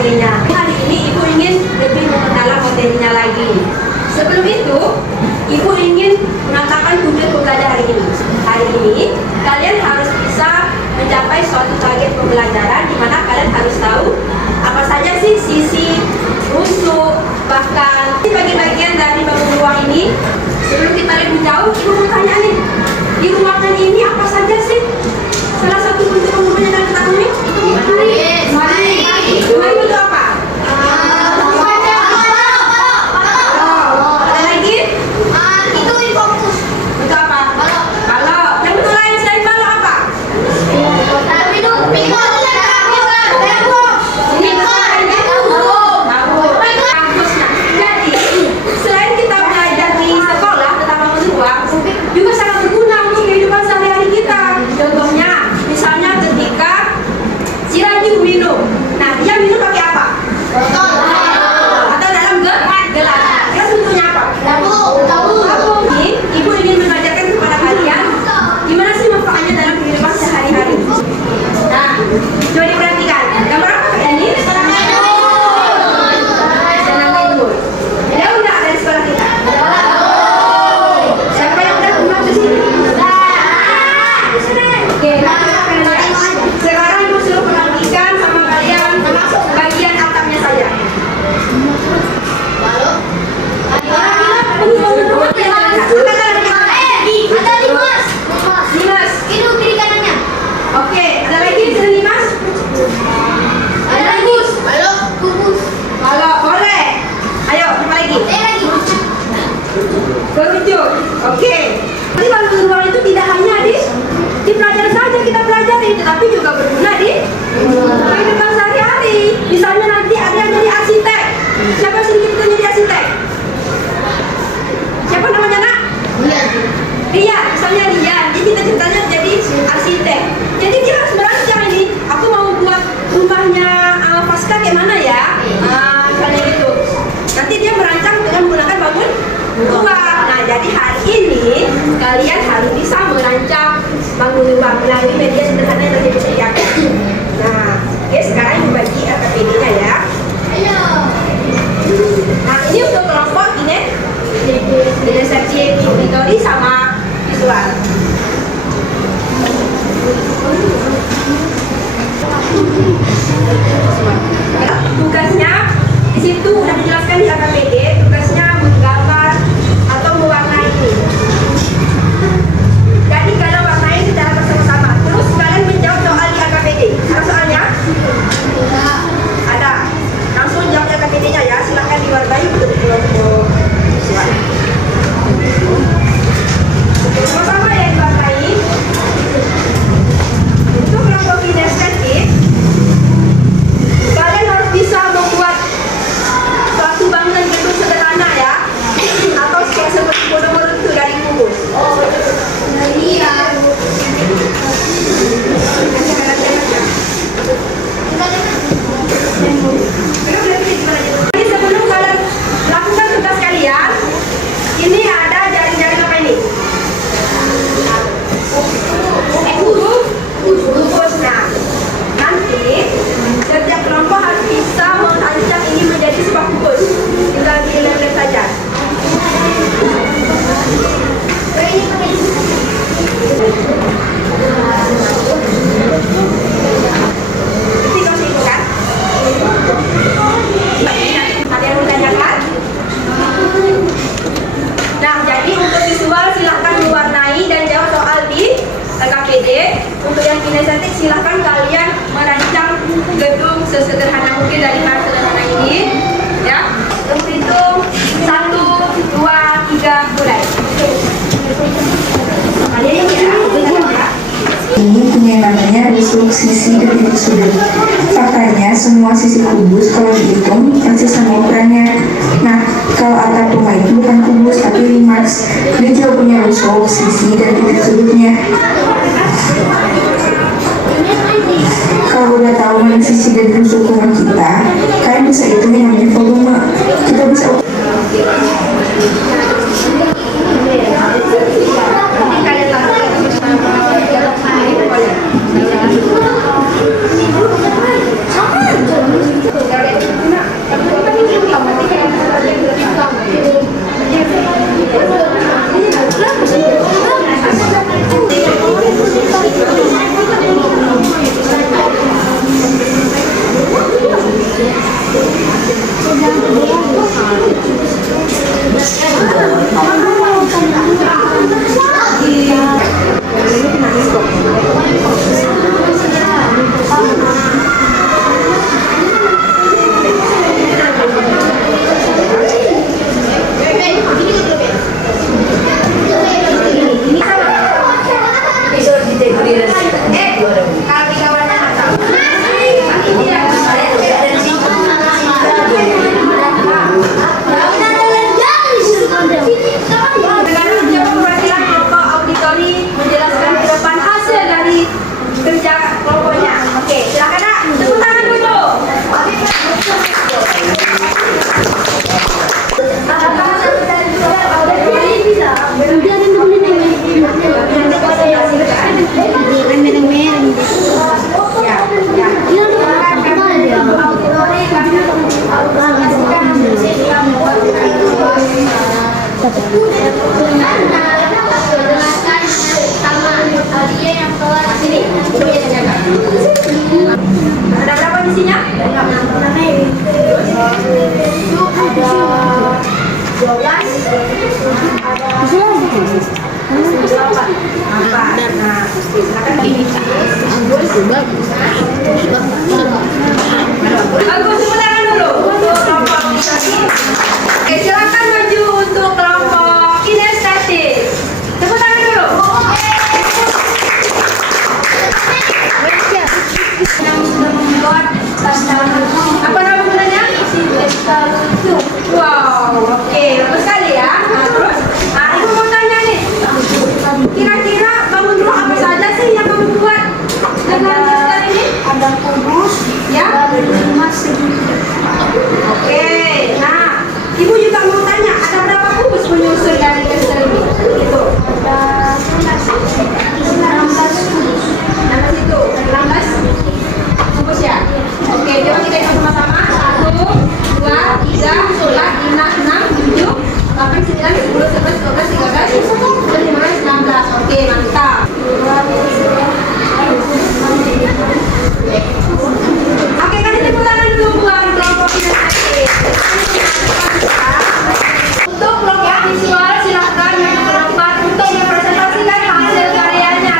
aslinya. Hari ini Ibu ingin lebih memperdalam materinya lagi. Sebelum itu, Ibu ingin mengatakan tujuan pembelajaran hari ini. Hari ini, kalian harus bisa mencapai suatu target pembelajaran di mana kalian harus tahu apa saja sih sisi, rusuk, bahkan bagi-bagian dari bangun ruang ini. Sebelum kita lebih jauh, Ibu mau tanya nih, di ruangan ini apa saja sih? Salah satu bentuk pembangunan yang kita temui? Mari itu apa? Ada lagi? Itu fokus. Itu apa? Balok. Yang betul lain selain balok apa? Jadi, selain kita belajar di sekolah tentang bangun ruang, juga sangat berguna untuk kehidupan sehari-hari kita. Contohnya, misalnya ketika si Raju minum. Nah, dia minum pakai apa? Botol. Atau dalam gelas. Gelas bentuknya apa? Tabung. Ini, Ibu ingin mengajarkan kepada kalian gimana sih manfaatnya dalam kehidupan sehari-hari. Nah, coba diperhatikan. Gambar apa kayak ini? Senang tidur. Jauh nggak dari sekolah kita? Siapa yang udah pernah ke sini? Oke, sekarang Ibu suruh perhatikan sama kalian bagian atapnya saja. Dimas. Oke, ada lagi di sini Mas? Kalau boleh. Ayo, apa lagi? Kerucut. Oke. Jadi bangun ruang itu tidak hanya di pelajaran saja kita pelajari, tetapi juga berguna di kehidupan sehari-hari. Misalnya nanti ada yang jadi arsitek. Siapa sih kita jadi arsitek? Siapa namanya nak? Rian, misalnya Rian. Jadi kita ceritanya jadi arsitek. Jadi dia harus merancang ini. Aku mau buat rumahnya Pasca kayak mana ya? Misalnya gitu. Nanti dia merancang dengan menggunakan bangun ruang. Nah, jadi hari ini kalian harus bisa merancang bangun ruang melalui media sederhana yang tadi disediakan. Nah, oke, sekarang Ibu bagi KPD-nya ya. Nah, ini untuk kelompok ini resepsi auditori sama visual. Tugasnya di situ udah dijelaskan di KPD, tugasnya menggambar atau mewarnai ini. Jadi kalian warnai secara bersama-sama. Terus kalian menjawab soal di KPD. Ada soalnya? Ada. Langsung jawab di KPD-nya ya. Silakan diwarnai untuk kelompok visual. Sama-sama ya diwarnai. Untuk kelompok kinestetik, kalian harus bisa membuat suatu bangunan gedung sederhana ya, atau seperti model-model itu dari kubus. Jadi sebelum kalian lakukan tugas kalian, ini ada jaring-jaring apa ini? Kubus. Nah, nanti setiap kelompok harus bisa merancang ini menjadi sebuah kubus. Tinggal dilem-lem saja. Ini kau sih kan? Ada yang mau tanyakan? Nah, jadi untuk visual silahkan mewarnai dan jawab soal di KPD. Untuk yang kinestetik silahkan kalian merancang gedung sesederhana mungkin dari hal sederhana ini. Ya, hitung 1, 2, 3, mulai. Kalian ya. Ini punya namanya rusuk sisi dan titik sudut. Faktanya semua sisi kubus kalau dihitung persis sama ukurannya. Nah, kalau atap rumah itu bukan kubus tapi limas. Dia juga punya rusuk sisi dan titik sudutnya. Kalau udah tahu mana sisi dan rusuk rumah kita, kalian bisa hitung yang namanya volume. Kita bisa Kalian Bagus, tepuk tangan dulu untuk kelompok ini. Oke, silakan maju untuk kelompok kinestetik. Tepuk tangan dulu. Yang sudah membuat tas dalam apa nama gunanya? Wow, oke, bagus sekali ya. Nah, terus, ibu mau tanya nih, kira-kira bangun rumah apa saja sih yang kamu buat dengan tas kali ini? Ada kubus, Ya. ada emas segitiga. Oke, nah, ibu juga mau tanya, ada berapa kubus menyusun dari gestur ini? Itu. Ada 16 kubus. Nama situ, 16 kubus ya. Oke, coba kita hitung sama-sama. 1, 2, 3, 4, 5, 6, 7, 8, 9, 10, 11, 12, 13, 14, 15, 16. Oke, mantap. Oke, kasih tepuk tangan dulu buat kelompok kinestetik. Untuk kelompok visual silahkan maju ke depan untuk mempresentasikan hasil karyanya.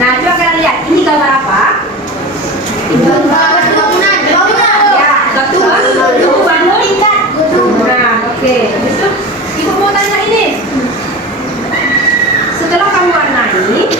Nah, coba kalian lihat, ini gambar apa? Ya, gatuan, bangun. Nah, oke. Habis itu, ibu mau tanya ini. Setelah kamu warnai,